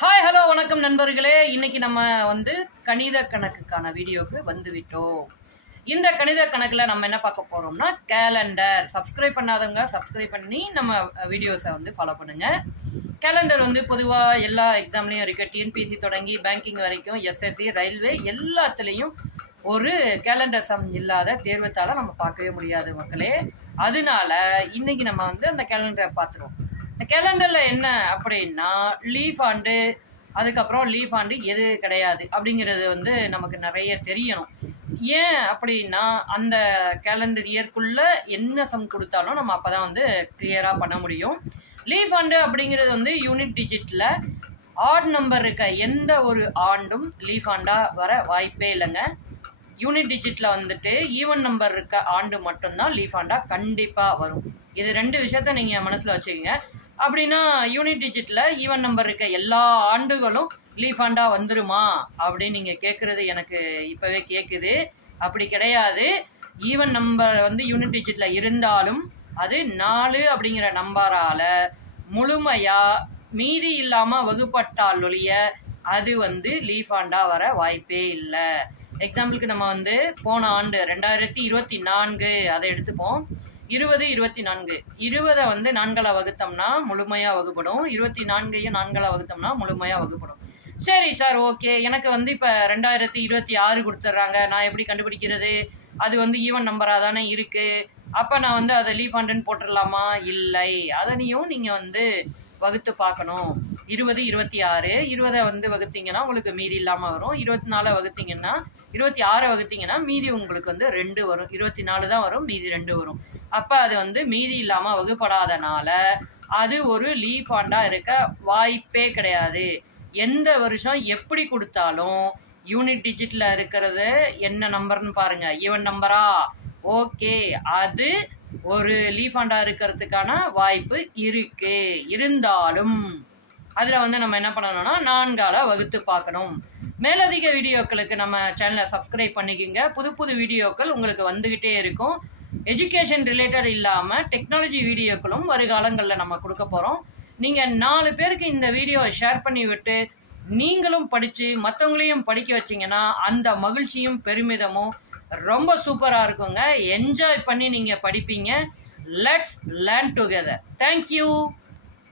Hi hello வணக்கம் நண்பர்களே. இன்னைக்கு நம்ம கணித கணக்குக்கான வீடியோக்கு வந்துவிட்டோம். இந்த கணித கணக்கில் நம்ம என்ன பார்க்க போகிறோம்னா கேலண்டர். சப்ஸ்கிரைப் பண்ணாதவங்க சப்ஸ்கிரைப் பண்ணி நம்ம வீடியோஸை ஃபாலோ பண்ணுங்கள். கேலண்டர் பொதுவாக எல்லா எக்ஸாம்லேயும் இருக்குது. டிஎன்பிஎஸ்சி தொடங்கி பேங்கிங் வரைக்கும், எஸ்எஸ்சி, ரயில்வே எல்லாத்துலேயும் ஒரு கேலண்டர் சம் இல்லாத தேர்வுத்தால் நம்ம பார்க்கவே முடியாது மக்களே. அதனால இன்னைக்கு நம்ம அந்த கேலண்டரை பார்த்துருவோம். இந்த கேலண்டரில் என்ன அப்படின்னா லீஃப் ஆண்டு, அதுக்கப்புறம் லீஃப் ஆண்டு எது கிடையாது அப்படிங்கிறது நமக்கு நிறைய தெரியணும். ஏன் அப்படின்னா அந்த கேலண்டர் இயர்க்குள்ளே என்ன சம் கொடுத்தாலும் நம்ம அப்போ தான் கிளியராக பண்ண முடியும். லீஃப் ஆண்டு அப்படிங்கிறது யூனிட் டிஜிட்டில் ஆட் நம்பர் இருக்க எந்த ஒரு ஆண்டும் லீஃப் ஆண்டாக வர வாய்ப்பே இல்லைங்க. யூனிட் டிஜிட்டில் ஈவன் நம்பர் இருக்க ஆண்டு மட்டும்தான் லீஃப் ஆண்டாக கண்டிப்பாக வரும். இது ரெண்டு விஷயத்த நீங்கள் மனசில் வச்சுக்கோங்க. அப்படின்னா யூனிட் டிஜிட்டில் ஈவன் நம்பர் இருக்க எல்லா ஆண்டுகளும் லீஃப் ஆண்டாக வந்துருமா அப்படின்னு நீங்கள் கேட்குறது எனக்கு இப்போவே கேட்குது. அப்படி கிடையாது. ஈவன் நம்பர் யூனிட் டிஜிட்டில் இருந்தாலும் அது 4 அப்படிங்கிற நம்பரால் முழுமையாக மீதி இல்லாமல் வகுப்பட்டால் ஒழிய அது லீஃப் ஆண்டாக வர வாய்ப்பே இல்லை. எக்ஸாம்பிளுக்கு நம்ம போன ஆண்டு 2024 அதை எடுத்துப்போம். 20, 24 20 4ஆல் வகுத்தோம்னா முழுமையாக வகுப்படும். 24ஐயும் 4ஆல் வகுத்தோம்னா முழுமையாக வகுப்படும். சரி சார், ஓகே. எனக்கு இப்போ 2026 கொடுத்துட்றாங்க. நான் எப்படி கண்டுபிடிக்கிறது? அது ஈவன் நம்பராக தானே இருக்குது. அப்போ நான் அதை லீஃப் ஆண்டுன்னு போட்டுடலாமா? இல்லை. அதனையும் நீங்கள் வகுத்து பார்க்கணும். 20, 26 20 வகுத்தீங்கன்னா உங்களுக்கு மீதி இல்லாமல் வரும். 24 வகுத்தீங்கன்னா 26 வகுத்தீங்கன்னா மீதி உங்களுக்கு 2 வரும். 24 தான் வரும், மீதி 2 வரும். அப்போ அது மீதி இல்லாமல் வகுப்படாதனால அது ஒரு லீஃப் ஆண்டாக இருக்க வாய்ப்பே கிடையாது. எந்த வருஷம் எப்படி கொடுத்தாலும் யூனிட் டிஜிட்டில் இருக்கிறது என்ன நம்பர்னு பாருங்கள், ஈவன் நம்பரா? ஓகே, அது ஒரு லீஃப் ஆண்டாக இருக்கிறதுக்கான வாய்ப்பு இருக்குது. இருந்தாலும் அதில் நம்ம என்ன பண்ணணும்னா 4ஆல் வகுத்து பார்க்கணும். மேலதிக வீடியோக்களுக்கு நம்ம சேனலை சப்ஸ்கிரைப் பண்ணிக்கோங்க. புது புது வீடியோக்கள் உங்களுக்கு வந்துக்கிட்டே இருக்கும். எஜுகேஷன் ரிலேட்டட் இல்லாமல் டெக்னாலஜி வீடியோக்களும் வருகாலங்களில் நம்ம கொடுக்க போகிறோம். நீங்கள் 4 பேருக்கு இந்த வீடியோவை ஷேர் பண்ணி விட்டு நீங்களும் படித்து மற்றவங்களையும் படிக்க வச்சிங்கன்னா அந்த மகிழ்ச்சியும் பெருமிதமும் ரொம்ப சூப்பராக இருக்குங்க. என்ஜாய் பண்ணி நீங்கள் படிப்பீங்க. Let's learn together. தேங்க்யூ.